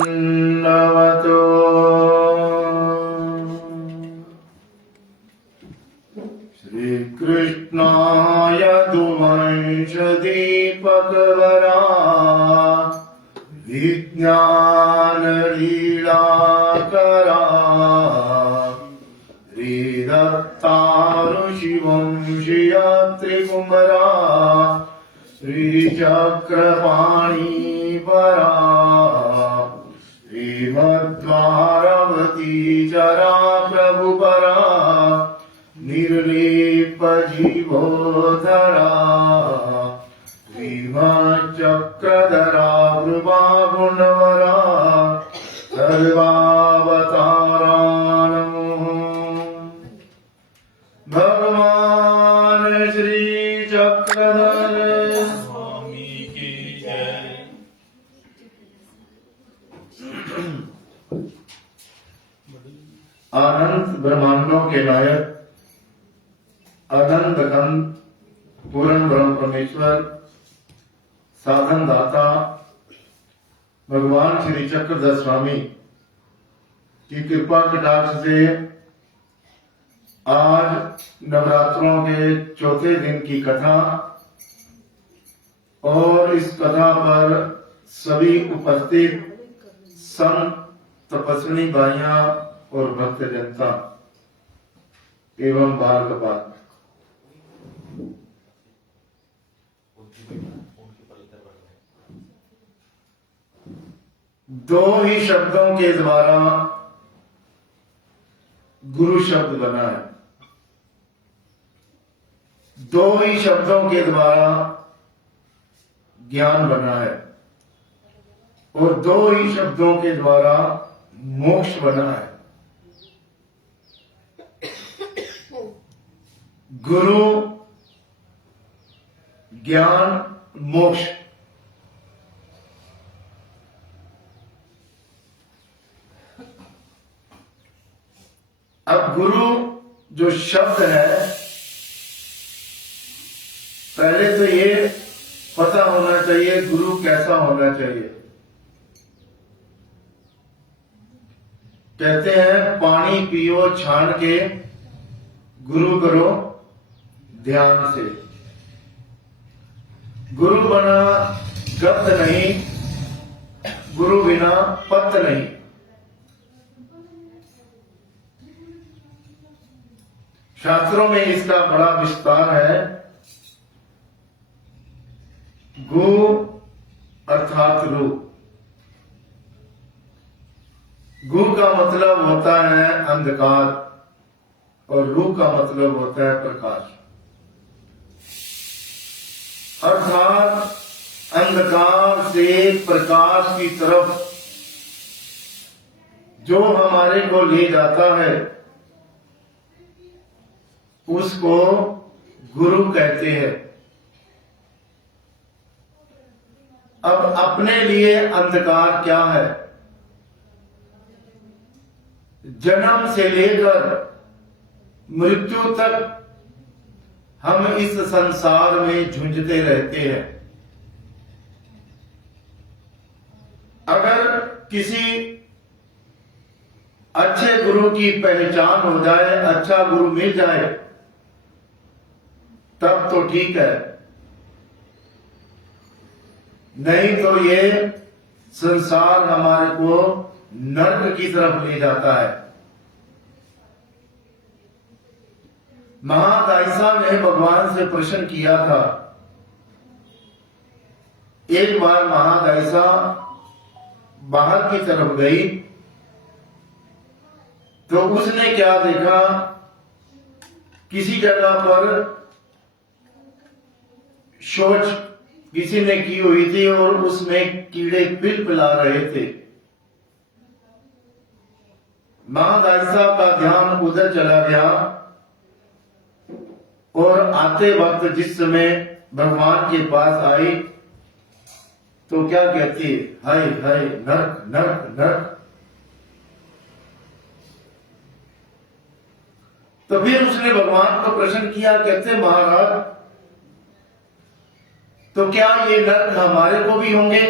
दण्डवतो श्रीकृष्णाय दुवंशदीपकवरा विज्ञानलीलाकरा श्रीदत्तारुषिवंशीया त्रिकुमरा श्रीचक्रपाणि परा श्रीमद्वारावती चरा प्रभुपरा निर्लेप जीवोधरा श्रीमच्चक्रधरा कृपागुणवरा सर्वावतारा नमो भगवान श्री चक्रधर स्वामी की जय। अनंत ब्रह्मांडों के नायक अनंत अखंड पूर्ण ब्रह्म परमेश्वर साधन दाता भगवान श्री चक्रधर स्वामी की कृपा कटाक्ष से आज नवरात्रों के चौथे दिन की कथा और इस कथा पर सभी उपस्थित संत तपस्विनी भाइयां और भक्त जनता एवं बाल कपाल दो ही शब्दों के द्वारा गुरु शब्द बना है। दो ही शब्दों के द्वारा ज्ञान बना है और दो ही शब्दों के द्वारा मोक्ष बना है। गुरु ज्ञान मोक्ष। अब गुरु जो शब्द है, पहले तो ये पता होना चाहिए गुरु कैसा होना चाहिए। कहते हैं पानी पियो छान के, गुरु करो ध्यान से। गुरु बना गप्त नहीं, गुरु बिना पत्त नहीं। शास्त्रों में इसका बड़ा विस्तार है। गु अर्थात रू। गु का मतलब होता है अंधकार और रू का मतलब होता है प्रकाश। अर्थात अंधकार से प्रकाश की तरफ जो हमारे को ले जाता है उसको गुरु कहते हैं। अब अपने लिए अंधकार क्या है? जन्म से लेकर मृत्यु तक हम इस संसार में झुंझते रहते हैं। अगर किसी अच्छे गुरु की पहचान हो जाए, अच्छा गुरु मिल जाए, तब तो ठीक है, नहीं तो ये संसार हमारे को नर्क की तरफ ले जाता है। महादायिसा ने भगवान से प्रश्न किया था। एक बार महादायिसा बाहर की तरफ गई तो उसने क्या देखा, किसी जगह पर शौच किसी ने की हुई थी और उसमें कीड़े पिलपिला रहे थे। महादायिसा का ध्यान उधर चला गया और आते वक्त जिस समय भगवान के पास आई तो क्या कहती है, हाय हाय नरक नरक नरक। तो फिर उसने भगवान को प्रश्न किया, कहते महाराज तो क्या ये नरक हमारे को भी होंगे?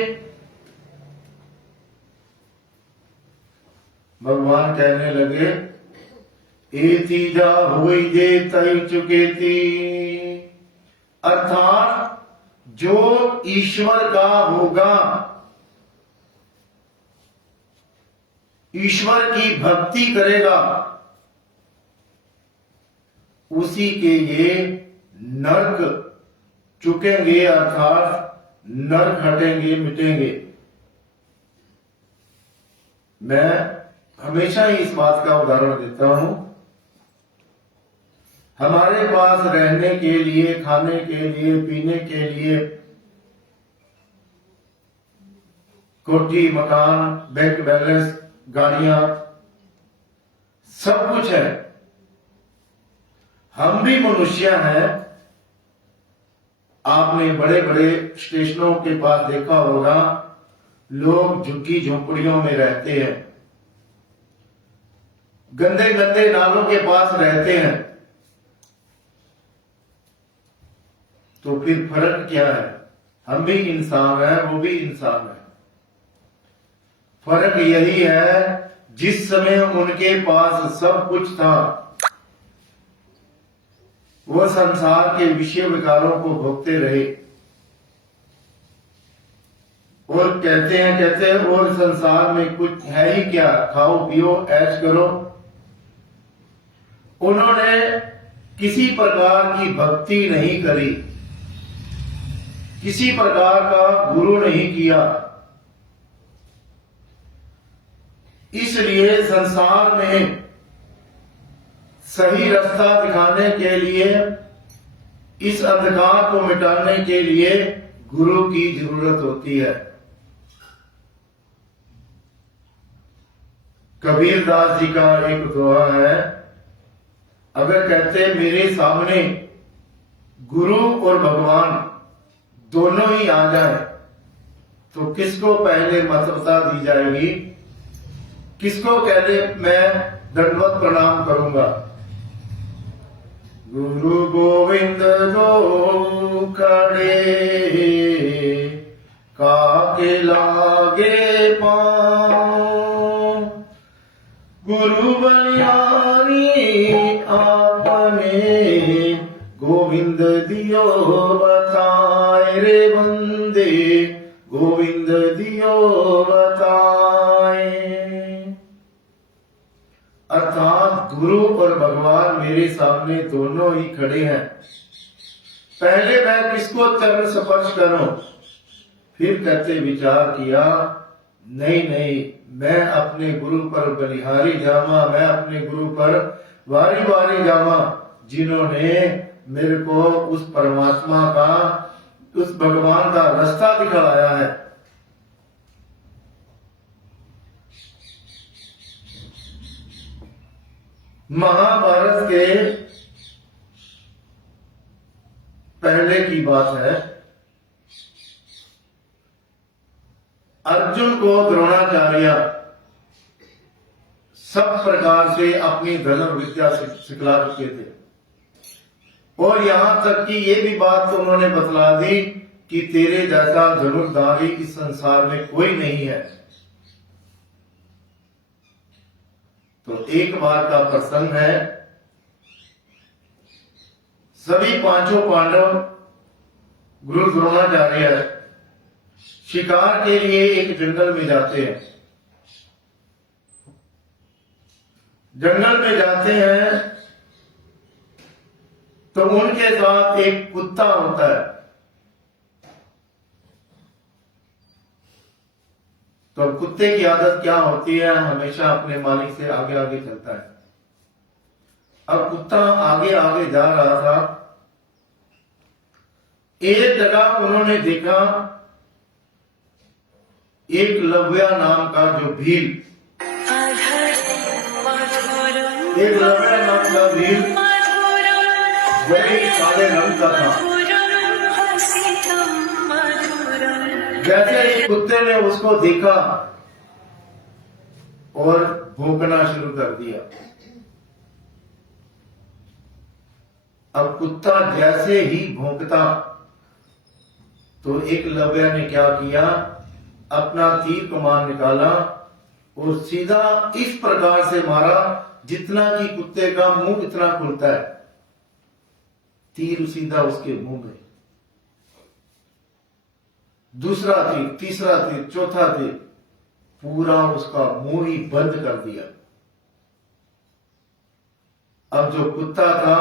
भगवान कहने लगे, एति जा हुई जे तई चुकेती, अर्थात जो ईश्वर का होगा, ईश्वर की भक्ति करेगा, उसी के ये नरक चुकेंगे, अर्थात नरक हटेंगे, मिटेंगे। मैं हमेशा ही इस बात का उदाहरण देता हूं। हमारे पास रहने के लिए, खाने के लिए, पीने के लिए कोठी, मकान, बैंक बैलेंस, गाड़ियां, सब कुछ है। हम भी मनुष्य हैं। आपने बड़े बड़े स्टेशनों के पास देखा होगा, लोग झुग्गी झोंपड़ियों में रहते हैं, गंदे गंदे नालों के पास रहते हैं। तो फिर फर्क क्या है? हम भी इंसान हैं, वो भी इंसान है। फर्क यही है, जिस समय उनके पास सब कुछ था, वो संसार के विषय विकारों को भोगते रहे और कहते हैं और संसार में कुछ है ही क्या, खाओ पियो ऐश करो। उन्होंने किसी प्रकार की भक्ति नहीं करी, किसी प्रकार का गुरु नहीं किया। इसलिए संसार में सही रास्ता दिखाने के लिए, इस अंधकार को मिटाने के लिए गुरु की जरूरत होती है। कबीर दास जी का एक दोहा है, अगर कहते मेरे सामने गुरु और भगवान दोनों ही आ जाए तो किसको पहले महत्वता दी जाएगी, किसको पहले मैं दंडवत प्रणाम करूंगा? गुरु गोविंद दो खड़े, काके लागे पाँव, गुरु बलिहारी आपने, गोविंद दियो बताए रे बंदे, गोविंद दियो बताए। अर्थात गुरु और भगवान मेरे सामने दोनों ही खड़े हैं। पहले मैं किसको चरण स्पर्श करूं? फिर कहते विचार किया, नहीं नहीं, मैं अपने गुरु पर बलिहारी जावा, मैं अपने गुरु पर वारी वारी जावा, जिन्होंने मेरे को उस परमात्मा का, उस भगवान का रास्ता दिखाया है। महाभारत के पहले की बात है, अर्जुन को द्रोणाचार्य सब प्रकार से अपनी धनुर्विद्या विद्या सिखला चुके थे और यहां तक कि ये भी बात तो उन्होंने बतला दी कि तेरे जैसा धनुर्धारी इस संसार में कोई नहीं है। तो एक बार का प्रसंग है, सभी पांचों पांडव गुरु द्रोणाचार्य शिकार के लिए एक जंगल में जाते हैं। जंगल में जाते हैं तो उनके साथ एक कुत्ता होता है। तो कुत्ते की आदत क्या होती है? हमेशा अपने मालिक से आगे आगे चलता है। अब कुत्ता आगे आगे जा रहा था, एक जगह उन्होंने देखा एक लव्या नाम का जो भील, एक लव्या नाम का भील वही काले रंग का था। जैसे ही कुत्ते ने उसको देखा और भौंकना शुरू कर दिया। अब कुत्ता जैसे ही भौंकता तो एक लव्या ने क्या किया, अपना तीर कमान निकाला और सीधा इस प्रकार से मारा जितना कि कुत्ते का मुंह इतना खुलता है। तीर सीधा उसके मुंह में। दूसरा तीर, तीसरा तीर, चौथा तीर, पूरा उसका मुंह ही बंद कर दिया। अब जो कुत्ता था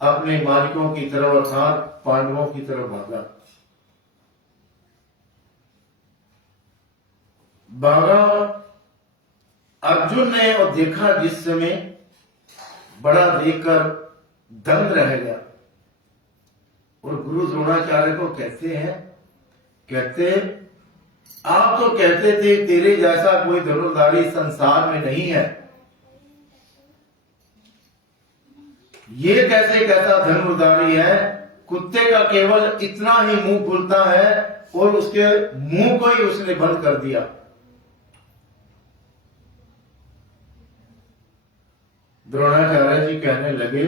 अपने मालिकों की तरफ अर्थात पांडवों की तरफ भागा। भागा अर्जुन ने और देखा, जिस समय बड़ा देखकर दंग रह गया। और गुरु द्रोणाचार्य को कहते आप तो कहते थे तेरे जैसा कोई धनुर्धारी संसार में नहीं है, ये कैसे कहता धनुर्धारी है? कुत्ते का केवल इतना ही मुंह खुलता है और उसके मुंह को ही उसने बंद कर दिया। द्रोणाचार्य जी कहने लगे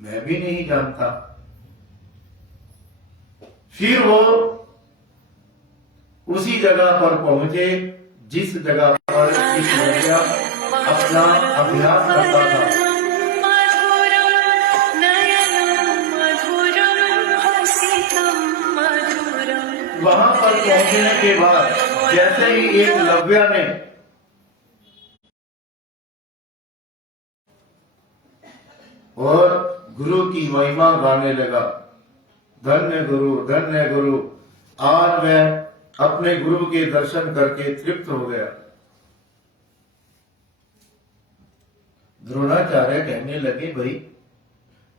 मैं भी नहीं जानता। फिर वो उसी जगह पर पहुंचे जिस जगह पर एक लड़का अपना अभ्यास करता था। वहां पर पहुंचने के बाद जैसे ही एक लव्या ने और गुरु की महिमा गाने लगा, धन्य गुरु, आज मैं अपने गुरु के दर्शन करके तृप्त हो गया। द्रोणाचार्य कहने लगे भाई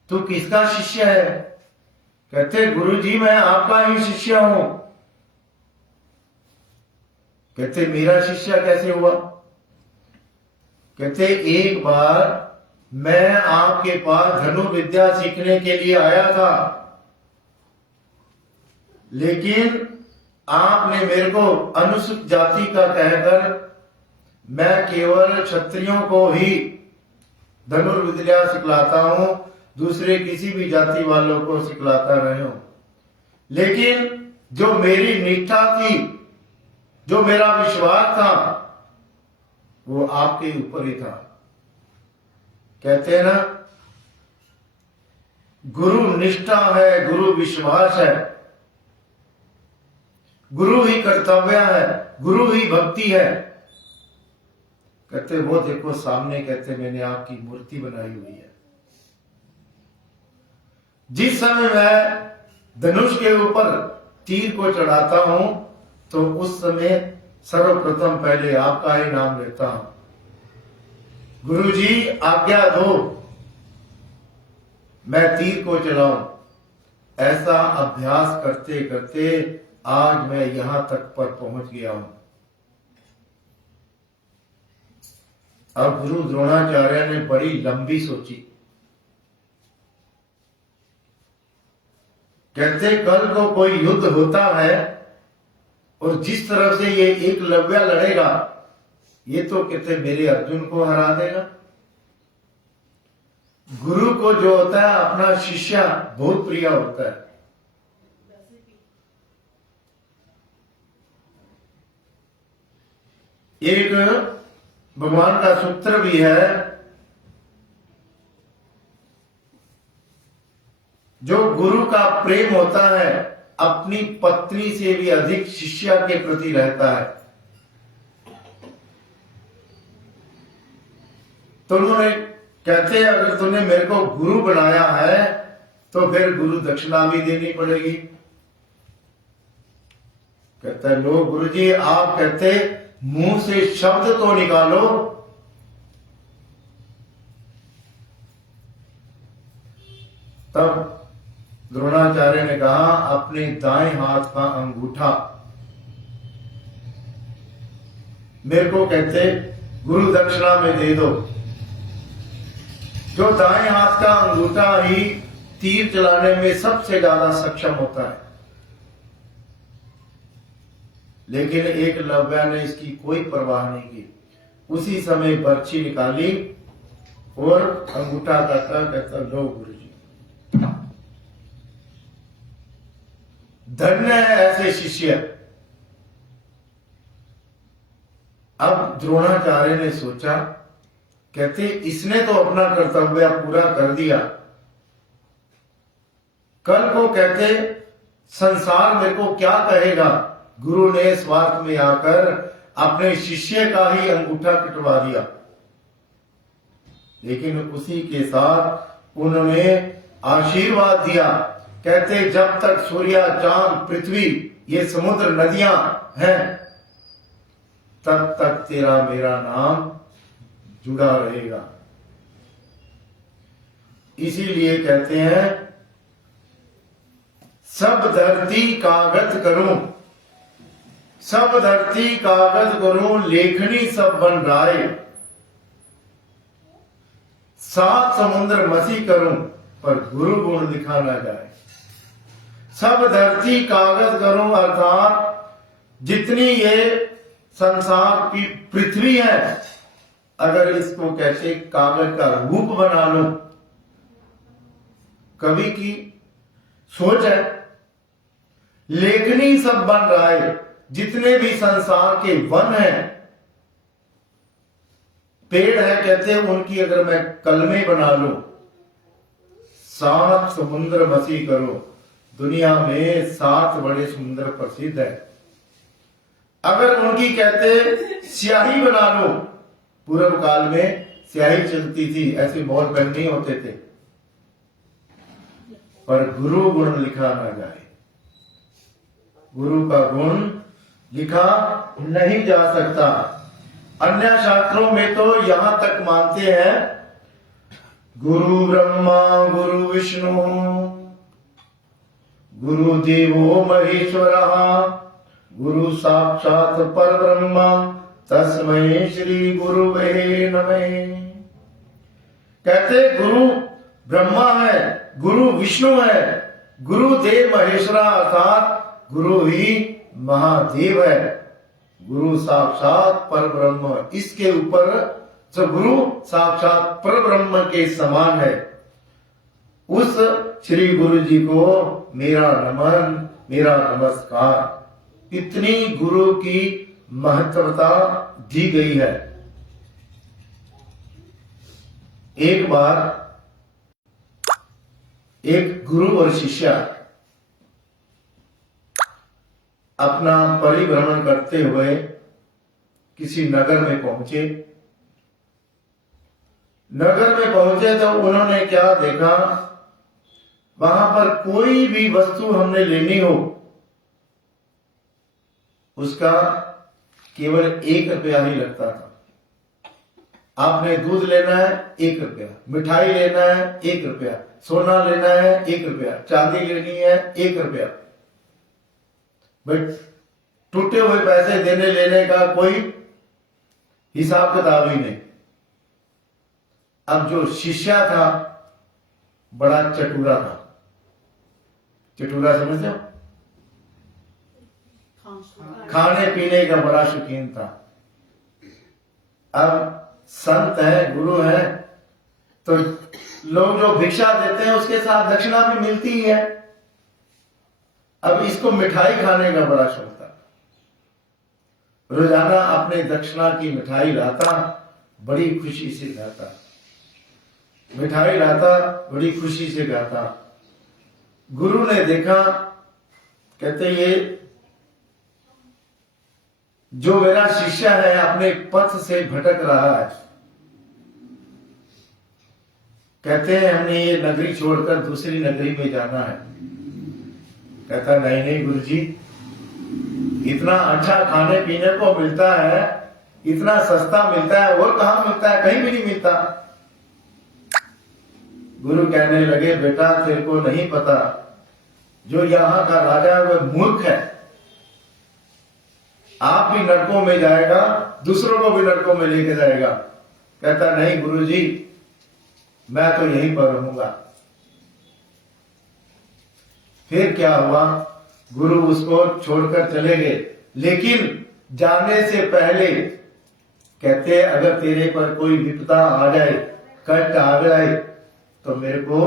तू किसका शिष्य है? कहते गुरु जी मैं आपका ही शिष्य हूं। कहते मेरा शिष्य कैसे हुआ? कहते एक बार मैं आपके पास धनुर्विद्या सीखने के लिए आया था, लेकिन आपने मेरे को अनुसूचित जाति का कहकर मैं केवल क्षत्रियों को ही धनुर्विद्या सिखलाता हूं, दूसरे किसी भी जाति वालों को सिखलाता नहीं हूं। लेकिन जो मेरी निष्ठा थी, जो मेरा विश्वास था, वो आपके ऊपर ही था। कहते हैं ना, गुरु निष्ठा है, गुरु विश्वास है, गुरु ही कर्तव्य है, गुरु ही भक्ति है। कहते वो देखो सामने, कहते मैंने आपकी मूर्ति बनाई हुई है। जिस समय मैं धनुष के ऊपर तीर को चढ़ाता हूं तो उस समय सर्वप्रथम पहले आपका ही नाम लेता हूं। गुरु जी आज्ञा दो मैं तीर को चलाऊं। ऐसा अभ्यास करते करते आज मैं यहां तक पर पहुंच गया हूं। अब गुरु द्रोणाचार्य ने बड़ी लंबी सोची। कहते कल को कोई युद्ध होता है और जिस तरफ से ये एकलव्य लड़ेगा, ये तो कहते मेरे अर्जुन को हरा देगा। गुरु को जो होता है अपना शिष्य बहुत प्रिय होता है। एक भगवान का सूत्र भी है, जो गुरु का प्रेम होता है अपनी पत्नी से भी अधिक शिष्य के प्रति रहता है। तो उन्होंने कहते हैं अगर तूने मेरे को गुरु बनाया है तो फिर गुरु दक्षिणा भी देनी पड़ेगी। कहता है लो गुरुजी, आप कहते मुंह से शब्द तो निकालो। तब द्रोणाचार्य ने कहा अपने दाएं हाथ का अंगूठा मेरे को कहते गुरु दक्षिणा में दे दो। जो दाएं हाथ का अंगूठा ही तीर चलाने में सबसे ज्यादा सक्षम होता है, लेकिन एकलव्य ने इसकी कोई परवाह नहीं की। उसी समय बर्छी निकाली और अंगूठा काटा। कहता लो गुरु जी, धन्य है ऐसे शिष्य। अब द्रोणाचार्य ने सोचा, कहते इसने तो अपना कर्तव्य पूरा कर दिया, कल को कहते संसार मेरे को क्या कहेगा। गुरु ने स्वार्थ में आकर अपने शिष्य का ही अंगूठा कटवा दिया, लेकिन उसी के साथ उन्होंने आशीर्वाद दिया, कहते जब तक सूर्य चांद पृथ्वी ये समुद्र नदियां हैं तब तक तेरा मेरा नाम जुड़ा रहेगा। इसीलिए कहते हैं सब धरती कागज करूं, सब धरती कागज करूं, लेखनी सब बन राय, सात समुद्र मसी करूं पर गुरु गुण लिखा ना जाए। सब धरती कागज करूं अर्थात जितनी ये संसार की पृथ्वी है, अगर इसको कैसे कागज का रूप बना लूं। कवि की सोच है, लेखनी सब बन रहा है, जितने भी संसार के वन हैं, पेड़ है, कहते हैं उनकी अगर मैं कलमे बना लूं, सात समुद्र मसी करो। दुनिया में 7 बड़े समुद्र प्रसिद्ध है, अगर उनकी कहते स्याही बना लो। पूर्व काल में स्याही चलती थी, ऐसे बॉल पेन नहीं होते थे, पर गुरु गुण लिखा ना जाए। गुरु का गुण लिखा नहीं जा सकता। अन्य शास्त्रों में तो यहां तक मानते हैं गुरु ब्रह्मा गुरु विष्णु गुरु देवो महेश्वरः गुरु साक्षात परब्रह्म तस्मै श्री गुरुवे नमः। कहते गुरु ब्रह्मा है, गुरु विष्णु है, गुरु देव महेश्वरा अर्थात गुरु ही महादेव है, गुरु साक्षात परब्रह्म। इसके ऊपर जो गुरु साक्षात परब्रह्म के समान है, उस श्री गुरु जी को मेरा नमन, मेरा नमस्कार। इतनी गुरु की महत्वता दी गई है। एक बार एक गुरु और शिष्य अपना परिभ्रमण करते हुए किसी नगर में पहुंचे। नगर में पहुंचे तो उन्होंने क्या देखा, वहां पर कोई भी वस्तु हमने लेनी हो उसका केवल 1 रुपया ही लगता था। आपने दूध लेना है 1 रुपया, मिठाई लेना है 1 रुपया, सोना लेना है 1 रुपया, चांदी लेनी है 1 रुपया। बट टूटे हुए पैसे देने लेने का कोई हिसाब किताब ही नहीं। अब जो शिष्य था बड़ा चटूरा था। चटूरा समझते हो? खाने पीने का बड़ा शौकीन था। अब संत है, गुरु है, तो लोग जो भिक्षा देते हैं उसके साथ दक्षिणा भी मिलती ही है। अब इसको मिठाई खाने का बड़ा शौक था। रोजाना अपने दक्षिणा की मिठाई लाता, बड़ी खुशी से खाता। मिठाई लाता, बड़ी खुशी से खाता। गुरु ने देखा, कहते ये जो मेरा शिष्य है अपने पथ से भटक रहा है, कहते हैं हमने ये नगरी छोड़कर दूसरी नगरी में जाना है। कहता नहीं नहीं गुरुजी, इतना अच्छा खाने पीने को मिलता है, इतना सस्ता मिलता है, और कहां मिलता है? कहीं भी नहीं मिलता। गुरु कहने लगे बेटा तेरे को नहीं पता, जो यहाँ का राजा है वह मूर्ख है। आप भी नरकों में जाएगा, दूसरों को भी नरकों में लेके जाएगा। कहता नहीं गुरुजी, मैं तो यहीं पर रहूंगा। फिर क्या हुआ, गुरु उसको छोड़कर चले गए। लेकिन जाने से पहले कहते अगर तेरे पर कोई विपदा आ जाए, कष्ट आ जाए, तो मेरे को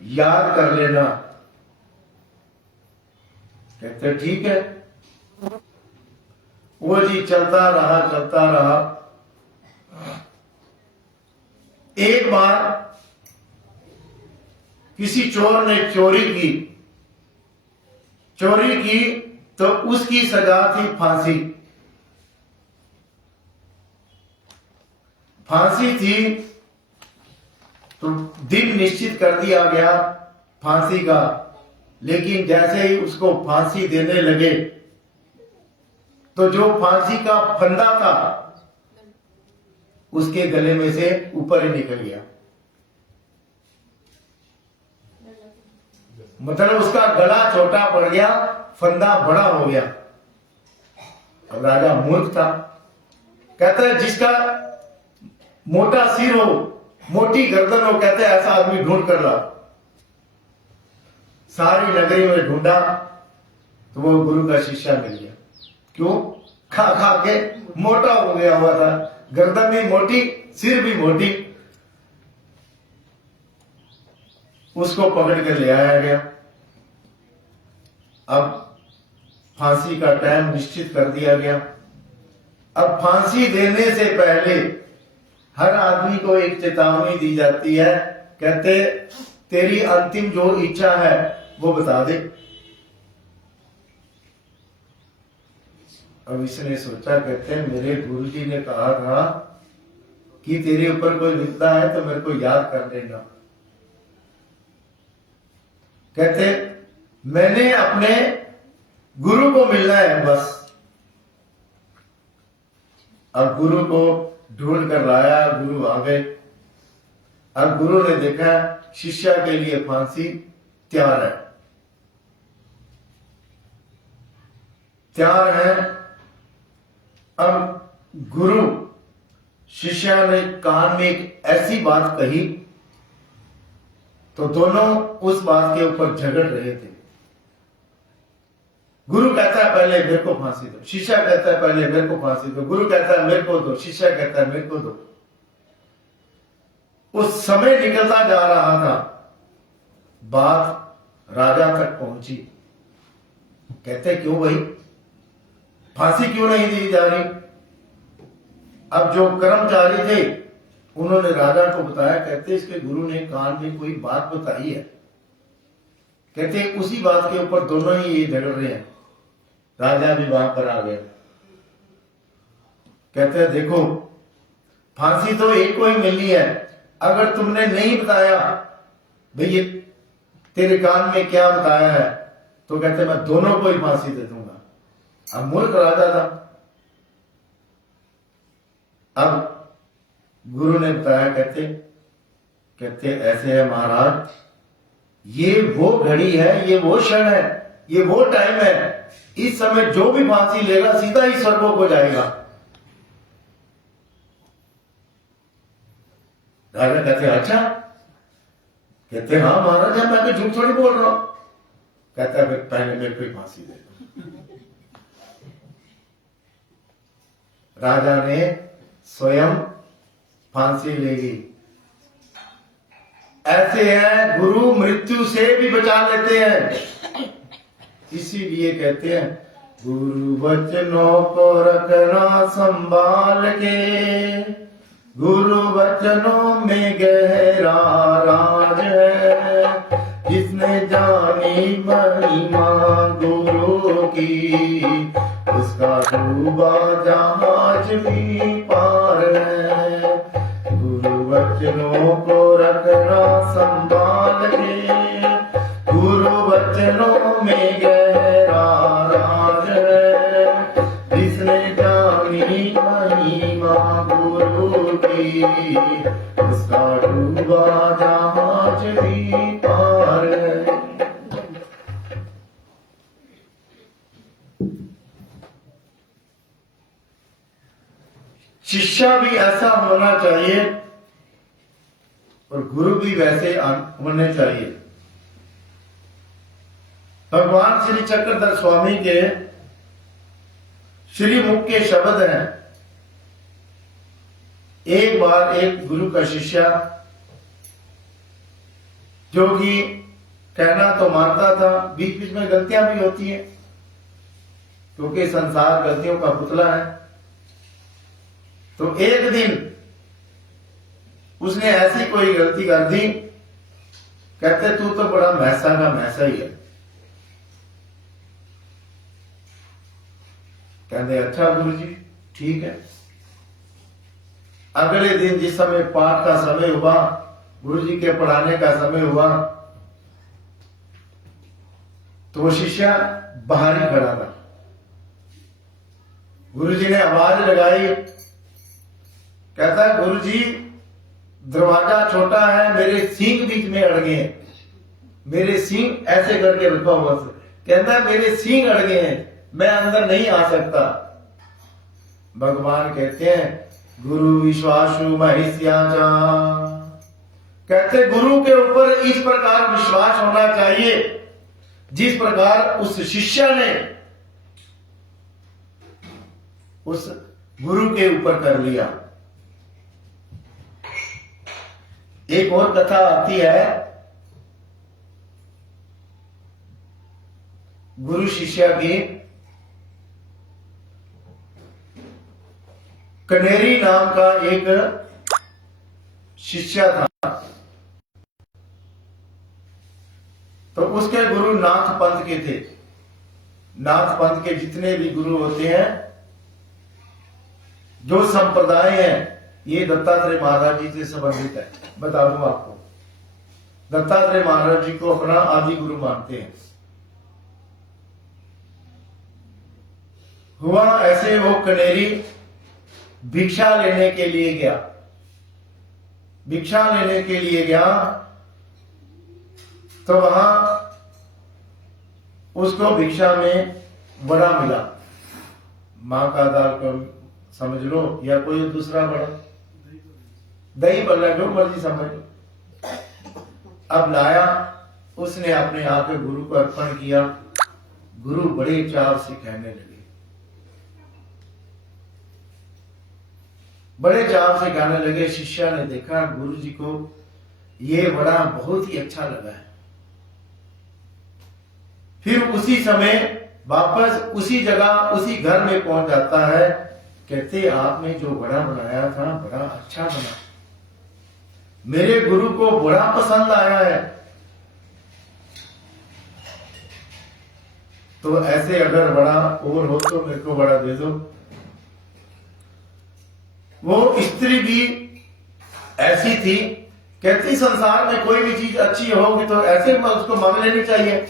याद कर लेना। कहते ठीक है। वो जी चलता रहा चलता रहा। एक बार किसी चोर ने चोरी की तो उसकी सजा थी फांसी थी। तो दिन निश्चित कर दिया गया फांसी का, लेकिन जैसे ही उसको फांसी देने लगे तो जो फांसी का फंदा था उसके गले में से ऊपर ही निकल गया। मतलब उसका गला छोटा पड़ गया, फंदा बड़ा हो गया। अब राजा मूर्ख था, कहता है जिसका मोटा सिर हो, मोटी गर्दन हो, कहते हैं ऐसा आदमी ढूंढ कर ला। सारी नगरी में ढूंढा तो वो गुरु का शिष्य मिल गया। क्यों? खा खा के मोटा हो गया हुआ था, गर्दन भी मोटी, सिर भी मोटी। उसको पकड़ कर ले आया गया। अब फांसी का टाइम निश्चित कर दिया गया। अब फांसी देने से पहले हर आदमी को एक चेतावनी दी जाती है, कहते तेरी अंतिम जो इच्छा है वो बता दे। अब इसने सोचा, कहते हैं मेरे गुरुजी ने कहा था कि तेरे ऊपर कोई विपदा है तो मेरे को याद कर लेना। कहते मैंने अपने गुरु को मिलना है बस। अब गुरु को ढूंढ कर लाया, गुरु आ गए। अब गुरु ने देखा शिष्य के लिए फांसी तैयार है। अब गुरु शिष्य ने कान में एक ऐसी बात कही तो दोनों उस बात के ऊपर झगड़ रहे थे। गुरु कहता है पहले मेरे को फांसी दो, शिष्य कहता है पहले मेरे को फांसी दो। गुरु कहता है मेरे को दो, शिष्य कहता है मेरे को दो। उस समय निकलता जा रहा था, बात राजा तक पहुंची। कहते क्यों भाई, फांसी क्यों नहीं दी जा रही? अब जो कर्मचारी थे उन्होंने राजा को बताया, कहते इसके गुरु ने कान में कोई बात बताई है। कहते उसी बात के ऊपर दोनों ही ये झगड़ रहे हैं। राजा भी वहां पर आ गया। कहते हैं देखो फांसी तो एक को ही मिलनी है, अगर तुमने नहीं बताया भाई तेरे कान में क्या बताया है तो कहते मैं दोनों को ही फांसी दे दूंगा। अब मूर्ख राजा था। अब गुरु ने बताया, कहते ऐसे है महाराज, ये वो घड़ी है, ये वो क्षण है, ये वो टाइम है, इस समय जो भी फांसी लेगा सीधा ही स्वर्गों को जाएगा। राजा कहते अच्छा? कहते हाँ महाराज, मैं तो झूठ थोड़ी बोल रहा हूं। कहता है पहले मेरे को ही फांसी दे दो। राजा ने स्वयं फांसी ले ली। ऐसे है गुरु मृत्यु से भी बचा लेते हैं। इसीलिए कहते हैं गुरु वचनों को रखना संभाल के, गुरु वचनों में गहरा राज है, जिसने जानी महिमा गुरु की, उसका डूबा जहाज भी पार है। गुरु वचनों को रखना संभाल के, गुरु वचनों में गहरा राज है, जिसने जानी महिमा गुरु की, उसका डूबा जहाज भी पार है। शिष्य भी ऐसा होना चाहिए और गुरु भी वैसे होने चाहिए। भगवान श्री चक्रधर स्वामी के श्री मुख के शब्द हैं। एक बार एक गुरु का शिष्य, जो कि कहना तो मानता था, बीच बीच में गलतियां भी होती हैं, क्योंकि संसार गलतियों का पुतला है। तो एक दिन उसने ऐसी कोई गलती कर दी, कहते तू तो बड़ा मैसा का मैसा ही है। कहते अच्छा गुरु जी ठीक है। अगले दिन जिस समय पाठ का समय हुआ, गुरु जी के पढ़ाने का समय हुआ, तो वो शिष्य बाहर ही खड़ा था। गुरु जी ने आवाज लगाई, कहता है गुरु जी दरवाजा छोटा है, मेरे सींग बीच में अड़ गए हैं, मेरे सींग ऐसे करके रखा हुआ से, कहता है मेरे सींग अड़ गए हैं, मैं अंदर नहीं आ सकता। भगवान कहते हैं गुरु विश्वासु महिष्याचा, कहते गुरु के ऊपर इस प्रकार विश्वास होना चाहिए जिस प्रकार उस शिष्य ने उस गुरु के ऊपर कर लिया। एक और कथा आती है, गुरु शिष्य की। कनेरी नाम का एक शिष्य था, तो उसके गुरु नाथ पंथ के थे। नाथ पंथ के जितने भी गुरु होते हैं, जो संप्रदाय है, ये दत्तात्रेय महाराज जी से संबंधित है। बता दूं आपको, दत्तात्रेय महाराज जी को अपना आदि गुरु मानते हैं। हुआ ऐसे, वो कनेरी भिक्षा लेने के लिए गया। भिक्षा लेने के लिए गया तो वहां उसको भिक्षा में बड़ा मिला, मां का दाल को समझ लो या कोई दूसरा बड़ा, दही बल्ला जो मर्जी समझ लो। अब लाया, उसने अपने आके गुरु को अर्पण किया। गुरु बड़े चाव से कहने लगे, बड़े चाव से कहने लगे। शिष्य ने देखा गुरु जी को ये बड़ा बहुत ही अच्छा लगा है। फिर उसी समय वापस उसी जगह उसी घर में पहुंच जाता है। कहते आपने जो बड़ा बनाया था बड़ा अच्छा बना, मेरे गुरु को बड़ा पसंद आया है। तो ऐसे अगर बड़ा और हो तो मेरे को बड़ा दे दो। वो स्त्री भी ऐसी थी, कहती संसार में कोई भी चीज अच्छी होगी तो ऐसे उसको मांग लेनी चाहिए।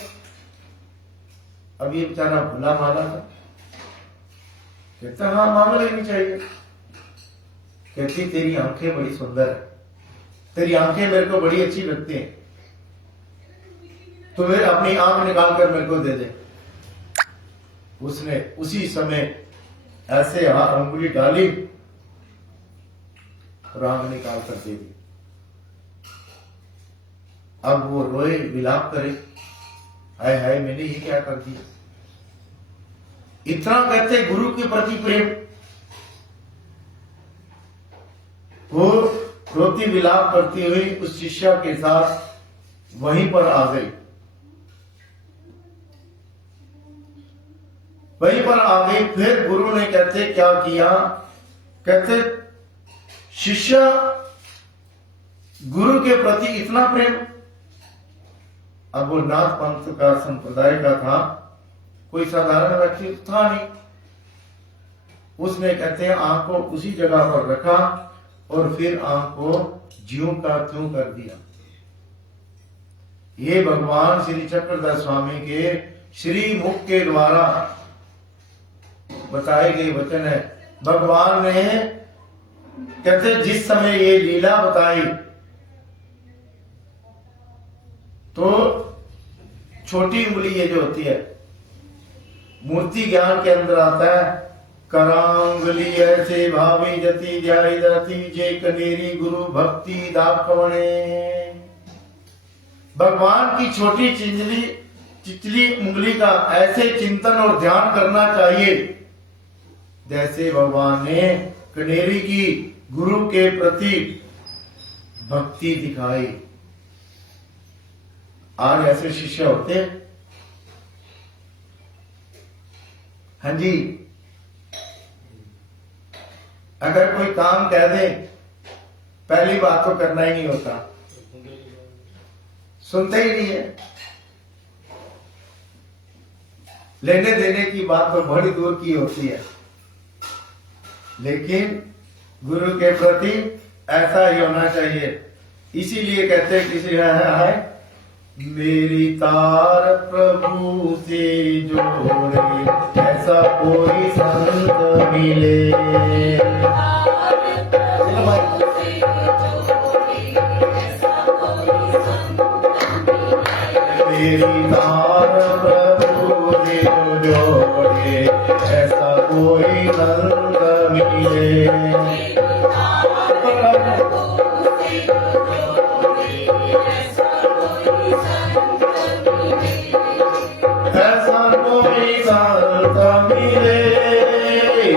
अब ये बेचारा भूला माला था, कहता हाँ मांग लेनी चाहिए। कहती तेरी आंखें बड़ी सुंदर है, तेरी आंखें मेरे को बड़ी अच्छी लगती हैं, तो मेरे अपनी आंख निकाल कर मेरे को दे दे। उसने उसी समय ऐसे अंगुली डाली और आंख निकाल कर दे दी। अब वो रोए विलाप करे, हाय हाय मैंने ये क्या कर दिया। इतना कहते गुरु के प्रति प्रेम। वो रोती विलाप करती हुई उस शिष्य के साथ वहीं पर आ गई। वहीं पर आ गई। फिर गुरु ने कहते क्या किया, कहते शिष्य गुरु के प्रति इतना प्रेम। अब वो नाथ पंथ का संप्रदाय का था, कोई साधारण व्यक्ति था नहीं। उसने कहते हैं आंख को उसी जगह पर रखा और फिर आंख को ज्यों का त्यों कर दिया। ये भगवान श्री चक्रधर स्वामी के श्री मुख के द्वारा बताए गए वचन है। भगवान ने कहते जिस समय ये लीला बताई तो छोटी उंगली ये जो होती है मूर्ति ज्ञान के अंदर आता है, करांगली ऐसे भावी जति जाई जाती जे कनेरी गुरु भक्ति दाखवणे। भगवान की छोटी चिचली उंगली का ऐसे चिंतन और ध्यान करना चाहिए जैसे भगवान ने कनेरी की गुरु के प्रति भक्ति दिखाई। आज ऐसे शिष्य होते हाँ जी, अगर कोई काम कह दे पहली बात तो करना ही नहीं होता, सुनते ही नहीं है। लेने देने की बात तो बड़ी दूर की होती है, लेकिन गुरु के प्रति ऐसा ही होना चाहिए। इसीलिए कहते हैं किसी है मेरी तार प्रभु से जोड़े, ऐसा कोई संत मिले। मेरी तार प्रभु से जोड़े, ऐसा कोई संत मिले। ऐसा कोई संत मिले,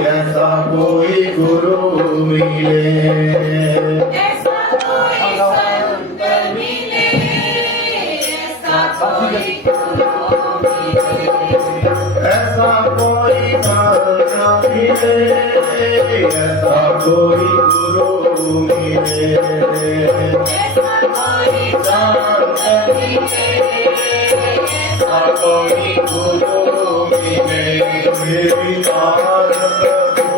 ऐसा कोई गुरु मिले। ऐसा कोई संत मिले, ऐसा कोई गुरु मिले। ऐसा कोई संत मिले, ऐसा कोई गुरु मिले। ऐसा कोई संत मिले, ऐसा कोई गुरु मिले। मेरी तार प्रभु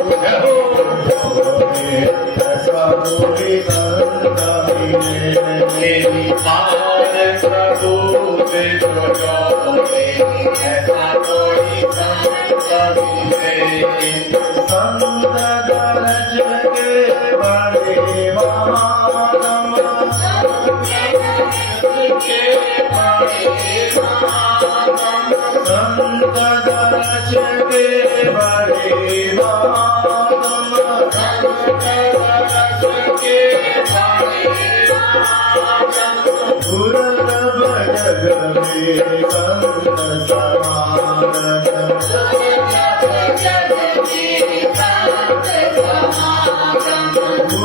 जोड़े, ऐसा कोई संत मिले। मेरी तार प्रभु से जोड़े, ऐसा कोई संत मिले। संत गरज के बड़े महानम, संत गरज के बड़े महानम, संत गरज के बड़े महानम, संत गरज के बड़े महानम। दुर्लभ जग में संत समागम,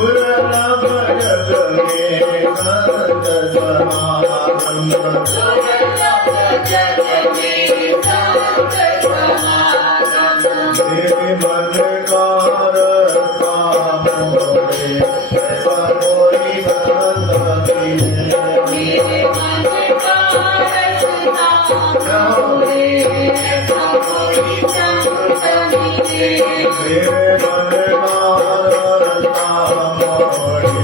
दुर्लभ जग में संत समागम। मेरे मन का रास्ता मोड़े, ऐसा कोई संत मिले। मेरे मन का रास्ता मोड़े, ऐसा कोई संत मिले। मेरे मन का रास्ता मोड़े,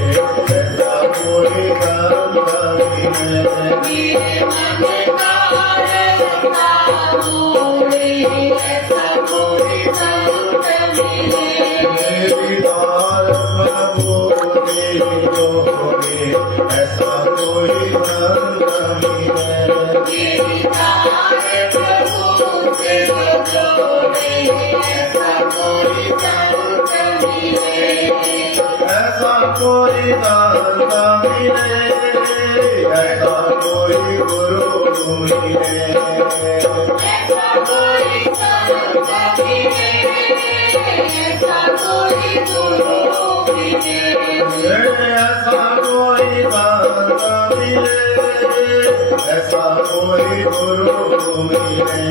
ऐसा कोई संत मिले। मेरे मन का रास्ता मोड़े, ऐसा कोई संत मिले। मेरी तार प्रभु से जोड़े, ऐसा कोई संत मिले। मेरी तार प्रभु से जोड़े, ऐसा कोई संत मिले। ऐसा कोई संत मिले, ऐसा कोई गुरु मिले। ऐसा कोई संत मिले, ऐसा कोई गुरु मिले। ऐसा कोई संत मिले, ऐसा कोई गुरु मिले।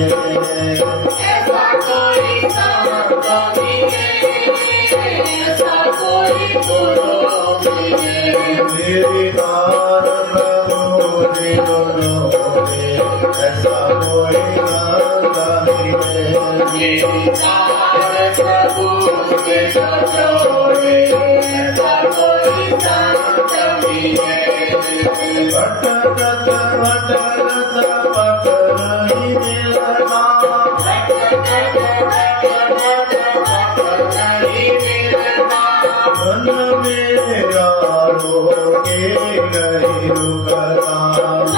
ऐसा कोई संत मिले, ऐसा कोई गुरु मिले। मेरी तार प्रभु से जोड़े, ऐसा कोई संत मिले। मेरी तार प्रभु से जोड़े, ऐसा कोई संत मिले। भटकत भटकत पथ नहीं मिलता, भटकत भटकत पथ नहीं मिलता। मन मेरा रोके नहीं रुकता। मन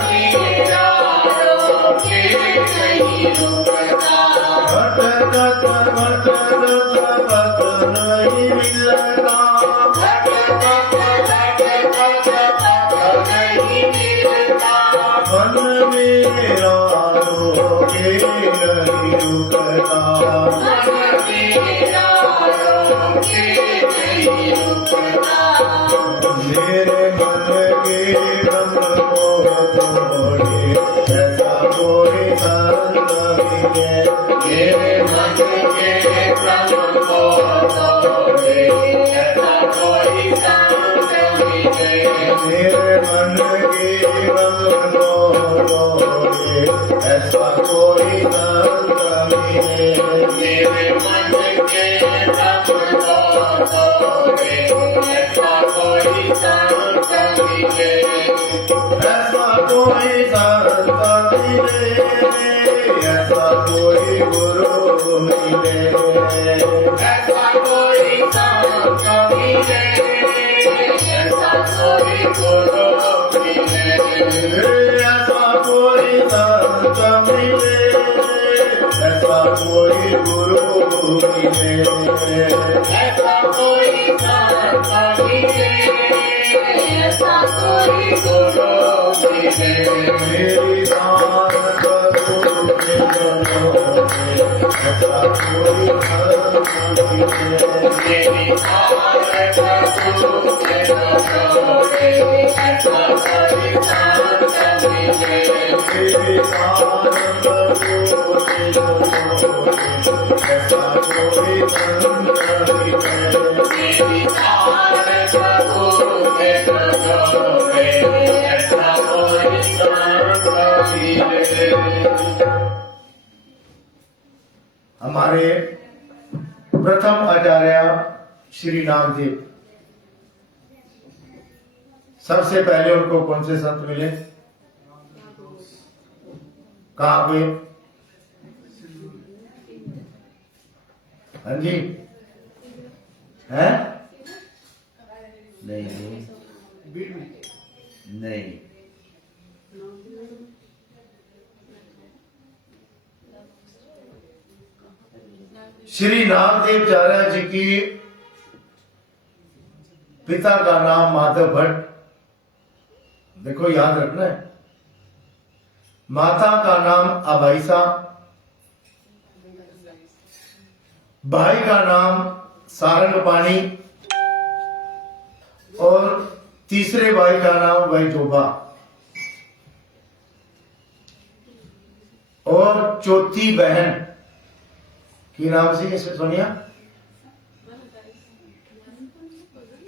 मेरा रोके नहीं रुकता। भटकत भटकत पथ नहीं मिलता, भटकत भटकत पथ नहीं मिलता। मन मेरा रोके नहीं रुकता। मन मेरा रोके नहीं रुकता। मेरे मन के बंधन को तोड़े, ऐसा कोई संत मिले। मेरे मन ऐसा कोई संत मिले। मेरे मन के रंग मोरे ऐसा कोई संत मिले। मेरे मन के रंग मोरे ऐसा कोई संत मिले। ऐसा कोई संत मिले, ऐसा कोई गुरु मिले। ऐसा कोई संत मिले, ऐसा कोई गुरु मिले। ऐसा कोई संत मिले, ऐसा कोई गुरु मिले। ऐसा कोई संत मिले, ऐसा कोई गुरु मिले। मेरी दान करो ऐसा कोई संत मिले। मेरी हार प्रभु के नजरे, ऐसा कोई संत मिले। मेरी दान करो ऐसा कोई संत मिले। मेरी हार प्रभु के नजरे, ऐसा कोई संत मिले। हमारे प्रथम आचार्य श्री नामदेव, सबसे पहले उनको कौन से संत मिले? कहाँ पे? हाँ जी, है? नहीं नहीं, श्री नामदेवचार्य जी की पिता का नाम माधव भट्ट, देखो याद रखना है। माता का नाम अभाईसा, भाई का नाम सारंगपाणी और तीसरे भाई का नाम वैजोबा और चौथी बहन की नाम से कैसे सोनिया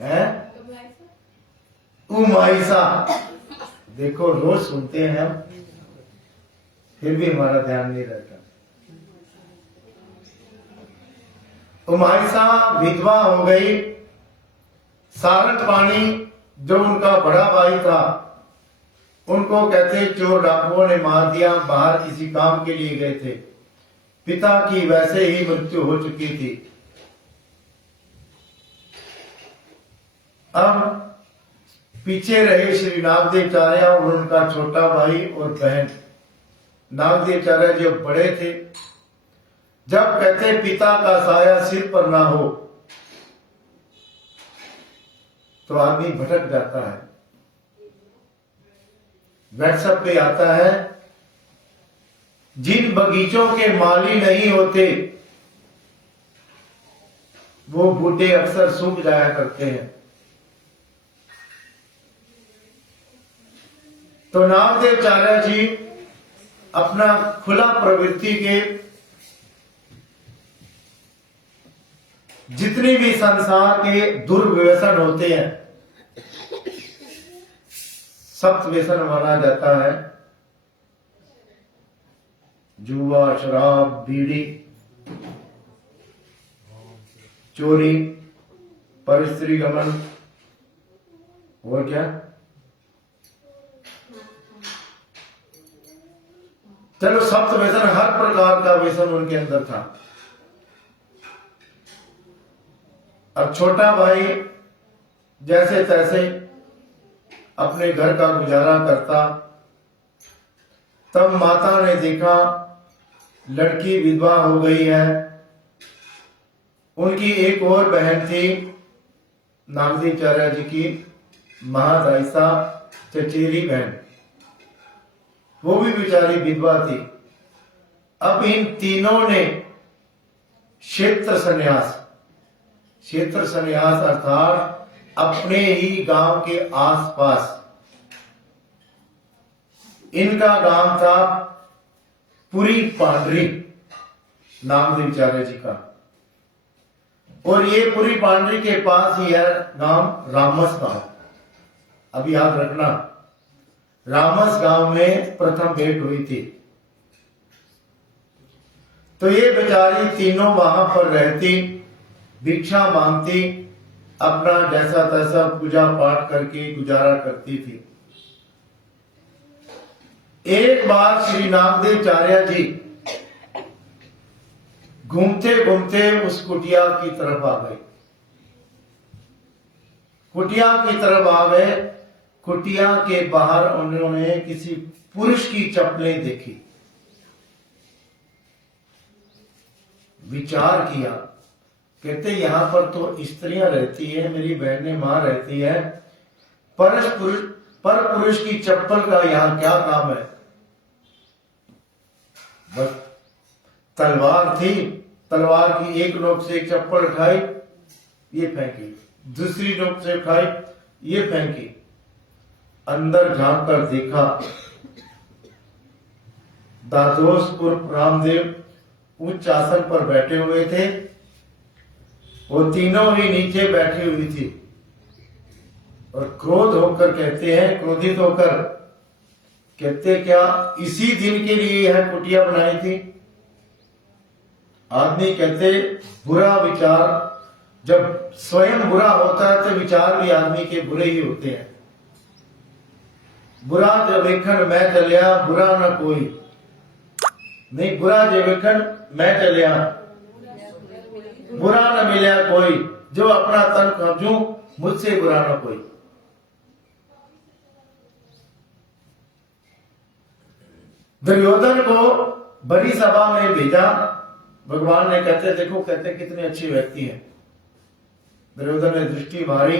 है? उमाइसा। देखो रोज सुनते हैं हम, फिर भी हमारा ध्यान नहीं रहता। उमाइसा विधवा हो गई। सारंगपाणी जो उनका बड़ा भाई था, उनको कहते चोर डाकुओं ने मार दिया, बाहर किसी काम के लिए गए थे। पिता की वैसे ही मृत्यु हो चुकी थी। अब पीछे रहे श्री नामदेवचार्य और उनका छोटा भाई और बहन। नामदेवचार्य जब बड़े थे, जब कहते पिता का साया सिर पर ना हो तो आदमी भटक जाता है। व्हाट्सएप पे आता है, जिन बगीचों के माली नहीं होते वो बूटे अक्सर सूख जाया करते हैं। तो नामदेवचार्य जी अपना खुला प्रवृत्ति के जितनी भी संसार के दुर्व्यसन होते हैं, सप्त व्यसन माना जाता है। जुआ, शराब, बीड़ी, चोरी, परस्त्री गमन और क्या, चलो सप्त व्यसन, हर प्रकार का व्यसन उनके अंदर था। अब छोटा भाई जैसे तैसे अपने घर का गुजारा करता। तब माता ने देखा लड़की विधवा हो गई है। उनकी एक और बहन थी नामदेवचार्य जी की, महादायिसा चचेरी बहन, वो भी बेचारी विधवा थी। अब इन तीनों ने क्षेत्र संन्यास अर्थात अपने ही गांव के आसपास, इनका गांव था पुरी पांडरी नामदेवचार्य जी का, और ये पूरी पांडरी के पास ही है गांव रामस गांव। अब याद रखना, रामस गांव में प्रथम भेंट हुई थी। तो ये बेचारी तीनों वहां पर रहती, भिक्षा मांगती, अपना जैसा तैसा पूजा पाठ करके गुजारा करती थी। एक बार श्री नागदेवचार्य जी घूमते घूमते उस कुटिया की तरफ आ गए। कुटिया की तरफ आ गए। कुटिया के बाहर उन्होंने किसी पुरुष की चप्पलें देखी। विचार किया, कहते यहां पर तो स्त्रियां रहती है, मेरी बहनें मां रहती है, पर पुरुष की चप्पल का यहां क्या काम है। बस तलवार थी, तलवार की एक नोक से एक चप्पल उठाई, ये फेंकी, दूसरी नोक से उठाई, ये फेंकी। अंदर झांक कर देखा, दादोसपुर रामदेव उच्च आसन पर बैठे हुए थे, वो तीनों ही नीचे बैठी हुई थी। और क्रोध होकर कहते हैं, क्रोधित होकर कहते, क्या इसी दिन के लिए यह कुटिया बनाई थी। आदमी कहते बुरा विचार जब स्वयं बुरा होता है तो विचार भी आदमी के बुरे ही होते हैं। बुरा जब वेखन मैं चलिया बुरा न कोई, नहीं बुरा जब वेखन मैं चलिया बुरा न मिलिया कोई, जो अपना तन कब्जू मुझसे बुरा न कोई। दुर्योधन को बड़ी सभा में भेजा। भगवान ने कहते देखो, कहते कितने अच्छे व्यक्ति हैं। दुर्योधन ने दृष्टि मारी,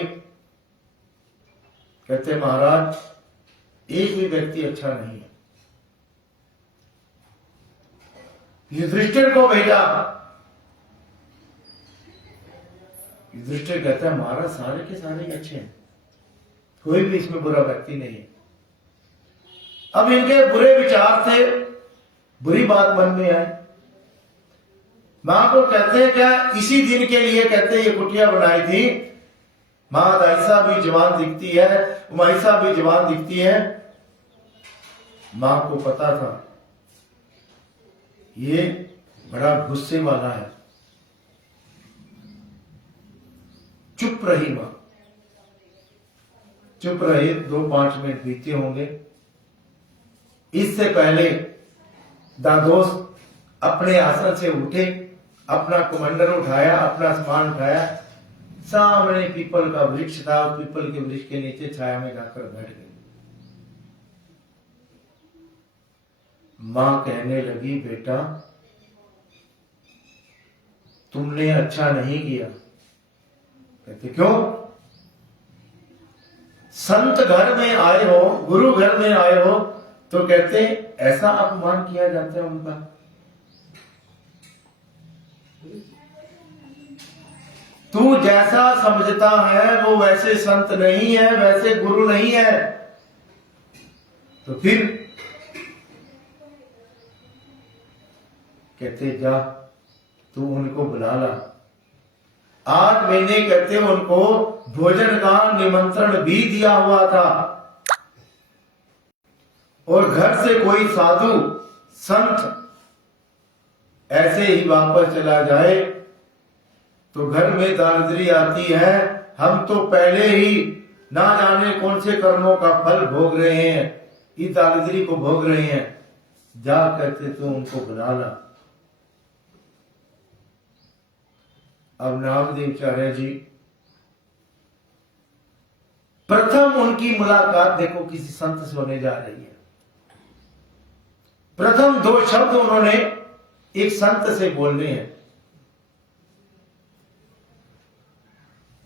कहते महाराज एक भी व्यक्ति अच्छा नहीं है। युधिष्ठिर को भेजा। युधिष्ठिर कहता है महाराज सारे के सारे अच्छे हैं, कोई भी इसमें बुरा व्यक्ति नहीं है। अब इनके बुरे विचार थे, बुरी बात मन में आई। मां को कहते हैं क्या इसी दिन के लिए कहते ये कुटिया बनाई थी। मां दाइसा भी जवान दिखती है, उमाइसा भी जवान दिखती है। मां को पता था ये बड़ा गुस्से वाला है। चुप रही मां, चुप रही। 2-5 मिनट बीते होंगे। इससे पहले दादोस अपने आसन से उठे, अपना कमंडल उठाया, अपना सामान उठाया, सामने पीपल का वृक्ष था, उस पीपल के वृक्ष के नीचे छाया में जाकर बैठ गए। मां कहने लगी बेटा तुमने अच्छा नहीं किया। कहते क्यों? संत घर में आए हो, गुरु घर में आए हो, तो कहते ऐसा अपमान किया जाता है उनका। तू जैसा समझता है वो वैसे संत नहीं है, वैसे गुरु नहीं है। तो फिर कहते जा तू उनको बुला ला। आज मैंने कहते उनको भोजन का निमंत्रण भी दिया हुआ था, और घर से कोई साधु संत ऐसे ही वापस चला जाए तो घर में दारिद्री आती है। हम तो पहले ही ना जाने कौन से कर्मों का फल भोग रहे हैं, इस दारिद्री को भोग रहे हैं। जा कहते तो उनको बुला ला। अब नागदेवचार्य जी प्रथम उनकी मुलाकात देखो किसी संत से होने जा रही है। प्रथम 2 शब्द उन्होंने एक संत से बोलने हैं।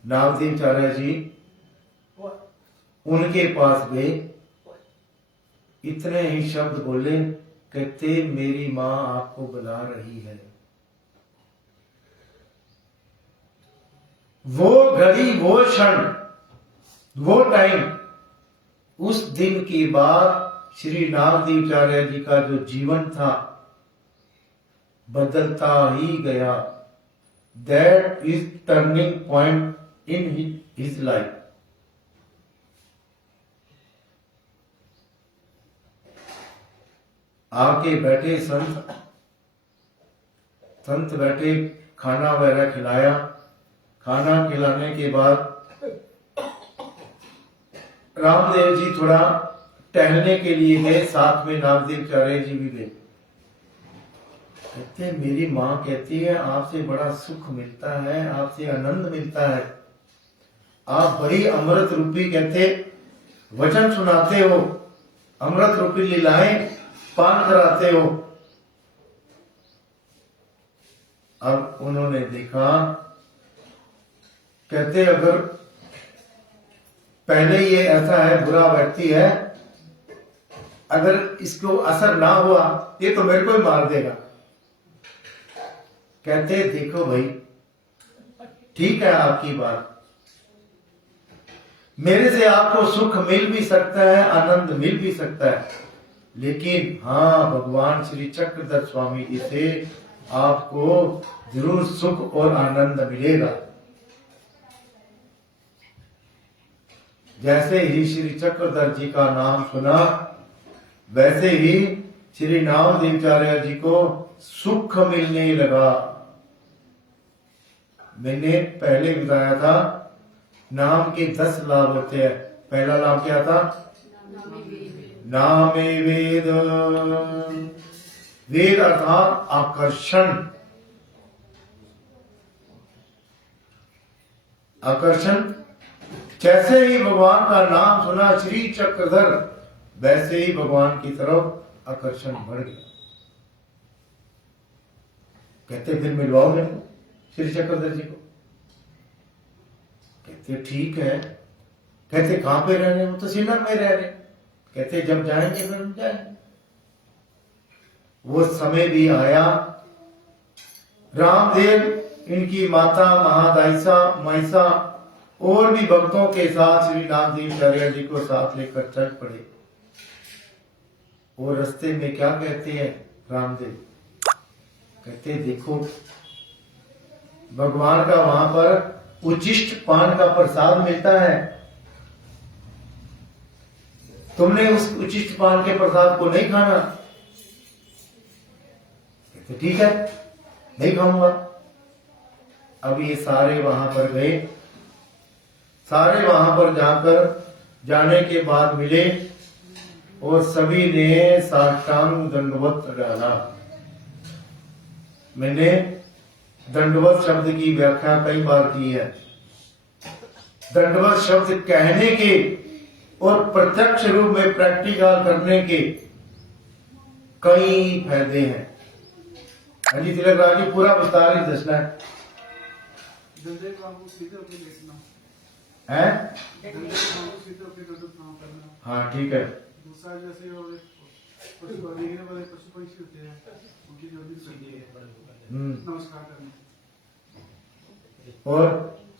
नागदेवचार्य जी उनके पास गए, इतने ही शब्द बोले, कहते मेरी मां आपको बुला रही है। वो घड़ी, वो क्षण, वो टाइम, उस दिन के बाद श्री नागदेवचार्य जी का जो जीवन था बदलता ही गया। that is turning point in his life. आके बैठे संत बैठे, खाना वगैरह खिलाया। खाना खिलाने के बाद रामदेव जी थोड़ा टहलने के लिए गए, साथ में नामदेवचार्य जी भी गए। कहते मेरी माँ कहती है आपसे बड़ा सुख मिलता है, आपसे आनंद मिलता है, आप बड़ी अमृत रूपी कहते वचन सुनाते हो, अमृत रूपी लीलाएं पान कराते हो। अब उन्होंने देखा, कहते अगर पहले ये ऐसा है, बुरा व्यक्ति है, अगर इसको असर ना हुआ ये तो मेरे को ही मार देगा। कहते देखो भाई, ठीक है आपकी बात, मेरे से आपको सुख मिल भी सकता है, आनंद मिल भी सकता है, लेकिन हाँ भगवान श्री चक्रधर स्वामी जी से आपको जरूर सुख और आनंद मिलेगा। जैसे ही श्री चक्रधर जी का नाम सुना, वैसे ही श्री नामदेवचार्य जी को सुख मिलने लगा। मैंने पहले बताया था नाम के 10 लाभ होते हैं। पहला लाभ क्या था? नामे वेद, वेद अर्थात आकर्षण। आकर्षण, जैसे ही भगवान का नाम सुना श्री चक्रधर, वैसे ही भगवान की तरफ आकर्षण बढ़ गया। कहते फिर मिलवाओ मेरे को श्री चक्रधर जी को। कहते ठीक है। कहते कहां पे रह रहे हो? तो सिन्नर में रह रहे। कहते जब जाएंगे फिर हम जाएंगे। वो समय भी आया। रामदेव इनकी माता महादायिसा महिषा और भी भक्तों के साथ श्री नामदेवचार्य जी को साथ लेकर चल पड़े। और रास्ते में क्या कहते हैं रामदेव? कहते देखो भगवान का वहां पर उचिष्ट पान का प्रसाद मिलता है, तुमने उस उचिष्ट पान के प्रसाद को नहीं खाना। कहते ठीक है नहीं खाऊंगा। अब ये सारे वहां पर गए। सारे वहां पर जाने के बाद मिले और सभी ने साष्टांग दंडवत डाला। मैंने दंडवत शब्द की व्याख्या कई बार की है। दंडवत शब्द कहने के और प्रत्यक्ष रूप में प्रैक्टिकल करने के कई फायदे हैं। अजी तिलक राज जी पूरा विस्तार ही दसना है। हैं? हाँ ठीक है। दूसरा जैसे पशु वाले पशु पंछी होते हैं, उनकी जो भी नमस्कार करना और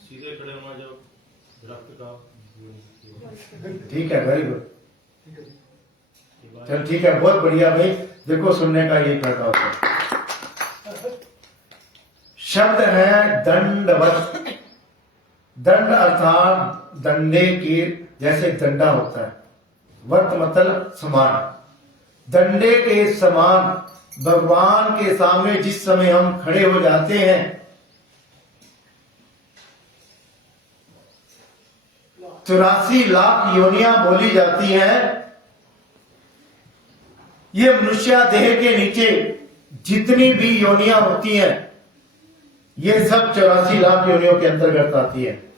सीधे खड़े होना जब दरख्त का। ठीक है, वेरी गुड। चल ठीक है, बहुत बढ़िया भाई। देखो सुनने का ये फायदा होता है। शब्द है दंडवत। दंड अर्थात डंडे की जैसे डंडा होता है, वत मतलब समान। डंडे के समान भगवान के सामने जिस समय हम खड़े हो जाते हैं, 84 लाख योनियां बोली जाती हैं। ये मनुष्य देह के नीचे जितनी भी योनियां होती हैं, ये सब 84 लाख योनियों के अंतर्गत आती है।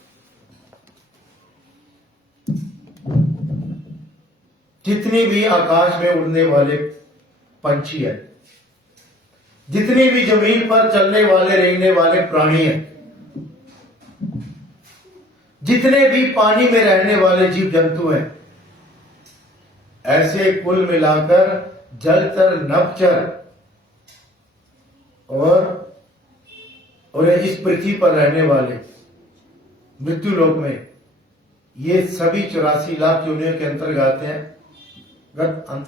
जितनी भी आकाश में उड़ने वाले पंछी है, जितनी भी जमीन पर चलने वाले रेंगने वाले प्राणी हैं, जितने भी पानी में रहने वाले जीव जंतु हैं, ऐसे कुल मिलाकर जलचर नभचर और इस पृथ्वी पर रहने वाले मृत्यु लोक में, ये सभी 84 लाख योनियों के अंतर्गत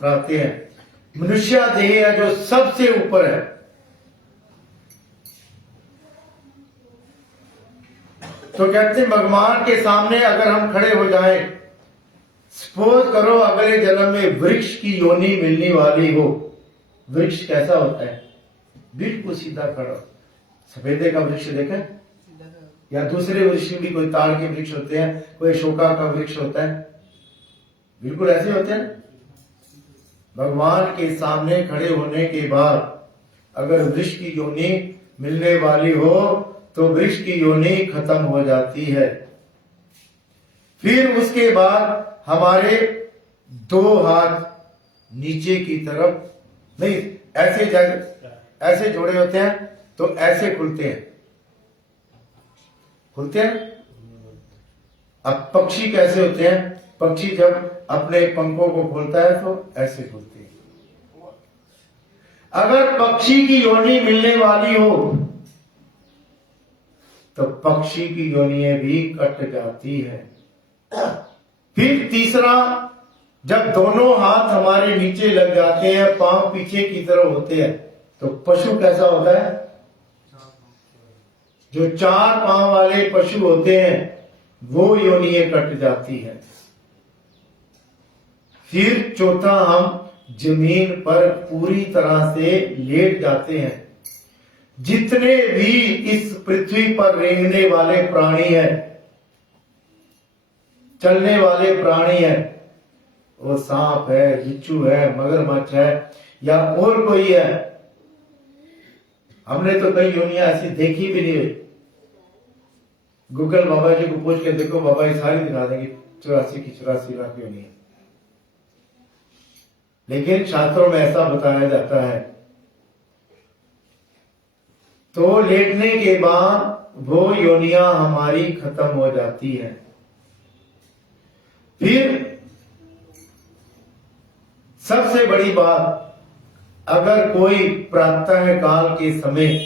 आते हैं। मनुष्य देह है जो सबसे ऊपर है। तो कहते हैं भगवान के सामने अगर हम खड़े हो जाएं, सपोज करो अगले जन्म में वृक्ष की योनि मिलने वाली हो। वृक्ष कैसा होता है? बिल्कुल सीधा खड़ा। सफेदे का वृक्ष देखा है? या दूसरे वृक्ष भी, कोई ताड़ के वृक्ष होते हैं, कोई अशोका का वृक्ष होता है, बिल्कुल ऐसे होते हैं। भगवान के सामने खड़े होने के बाद अगर वृक्ष की योनि मिलने वाली हो तो वृक्ष की योनि खत्म हो जाती है। फिर उसके बाद हमारे 2 हाथ नीचे की तरफ नहीं, ऐसे जोड़े होते हैं तो ऐसे खुलते हैं। अब पक्षी कैसे होते हैं? पक्षी जब अपने पंखों को खोलता है तो ऐसे खुलते हैं। अगर पक्षी की योनि मिलने वाली हो तो पक्षी की योनियां भी कट जाती है। फिर तीसरा, जब दोनों हाथ हमारे नीचे लग जाते हैं, पांव पीछे की तरफ होते हैं, तो पशु कैसा होता है? जो 4 पांव वाले पशु होते हैं वो योनियां कट जाती है। फिर चौथा, हम जमीन पर पूरी तरह से लेट जाते हैं। जितने भी इस पृथ्वी पर रहने वाले प्राणी हैं, चलने वाले प्राणी हैं, वो सांप है, बिच्छू है, मगरमच्छ है या और कोई है, हमने तो कई योनियां ऐसी देखी भी नहीं। गूगल बाबा जी को पूछ के देखो, बाबा जी सारी दिखा देंगे 84 की 84 लाख योनियां। लेकिन शास्त्रों में ऐसा बताया जाता है। तो लेटने के बाद वो योनियां हमारी खत्म हो जाती है। फिर सबसे बड़ी बात, अगर कोई प्रातः काल के समय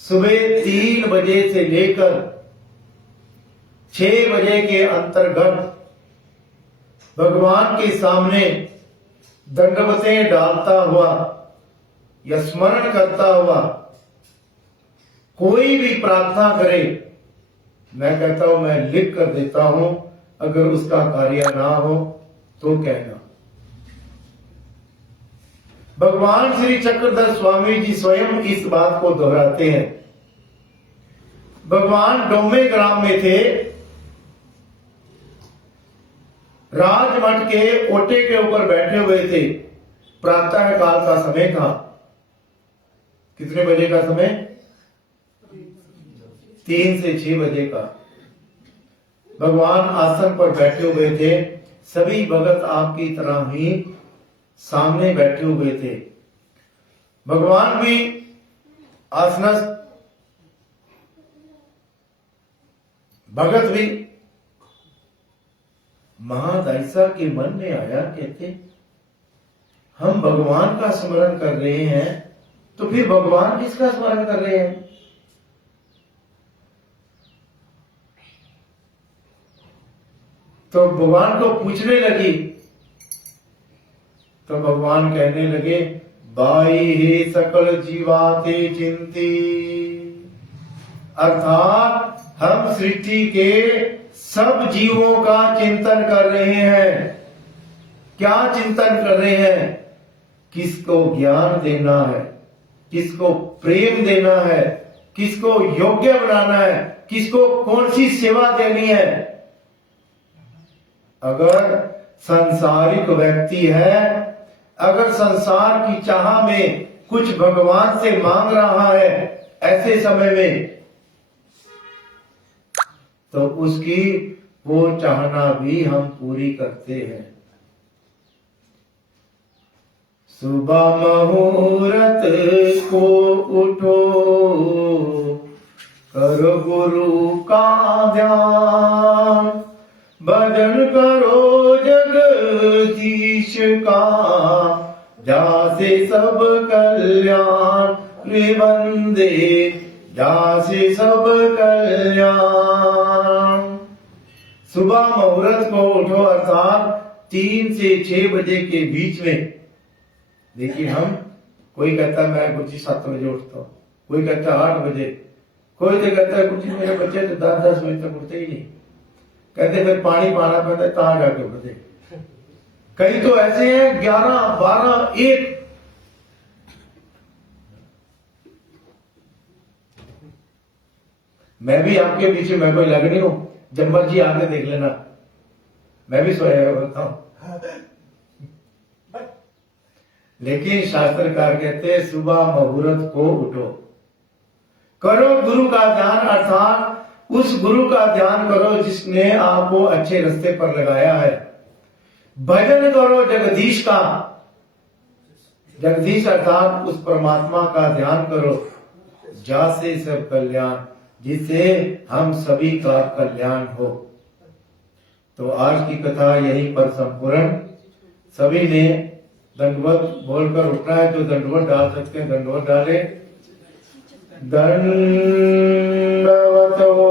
सुबह 3 बजे से लेकर 6 बजे के अंतर्गत भगवान के सामने दंडवतें डालता हुआ या स्मरण करता हुआ कोई भी प्रार्थना करे, मैं कहता हूं, मैं लिख कर देता हूं, अगर उसका कार्य ना हो तो कहना। भगवान श्री चक्रधर स्वामी जी स्वयं इस बात को दोहराते हैं। भगवान डोमे ग्राम में थे, राजमठ के ओटे के ऊपर बैठे हुए थे। प्रातः काल का समय था। कितने बजे का समय? 3 से 6 बजे का। भगवान आसन पर बैठे हुए थे। सभी भगत आपकी तरह ही सामने बैठे हुए थे। भगवान भी आसनस्थ, भगत भी। महादायसा के मन में आया, कहते हम भगवान का स्मरण कर रहे हैं तो फिर भगवान किसका स्मरण कर रहे हैं? तो भगवान को पूछने लगी तो भगवान कहने लगे, बाई हे सकल जीवाते चिंती, अर्थात हम सृष्टि के सब जीवों का चिंतन कर रहे हैं। क्या चिंतन कर रहे हैं? किसको ज्ञान देना है, किसको प्रेम देना है, किसको योग्य बनाना है, किसको कौन सी सेवा देनी है। अगर सांसारिक व्यक्ति है, अगर संसार की चाह में कुछ भगवान से मांग रहा है ऐसे समय में, तो उसकी वो चाहना भी हम पूरी करते हैं। सुबह मुहूर्त को उठो, करो गुरु का ध्यान, भजन करो जगदीश का, जासे सब कल्याण, वंदे जासे सब कल्याण। सुबह मुहूर्त को उठो, अर्थात 3 से 6 बजे के बीच में। देखिए, हम कोई कहता है मैं गुरुजी 7 बजे उठता हूं, कोई कहता है 8 बजे, कोई तो कहता है कुछ मेरे बच्चे तो 10-10 बजे तक उठते ही नहीं, कहते फिर पानी पाना पड़ता है कहाँ जाके उठते। कई तो ऐसे हैं 11, 12, 1। मैं भी आपके पीछे मैं कोई लग नहीं हूं, जब मर्जी आके देख लेना, मैं भी सोया होता हूं। लेकिन शास्त्रकार कहते हैं सुबह मुहूर्त को उठो, करो गुरु का ध्यान, अर्थात उस गुरु का ध्यान करो जिसने आपको अच्छे रास्ते पर लगाया है। भजन करो जगदीश का, जगदीश अर्थात उस परमात्मा का ध्यान करो जासे सब कल्याण, जिससे हम सभी का कल्याण हो। तो आज की कथा यहीं पर संपूर्ण। सभी ने दंडवत बोलकर उठना है, जो दंडवत डाल सकते हैं दंडवत डाले। दंडवत हो।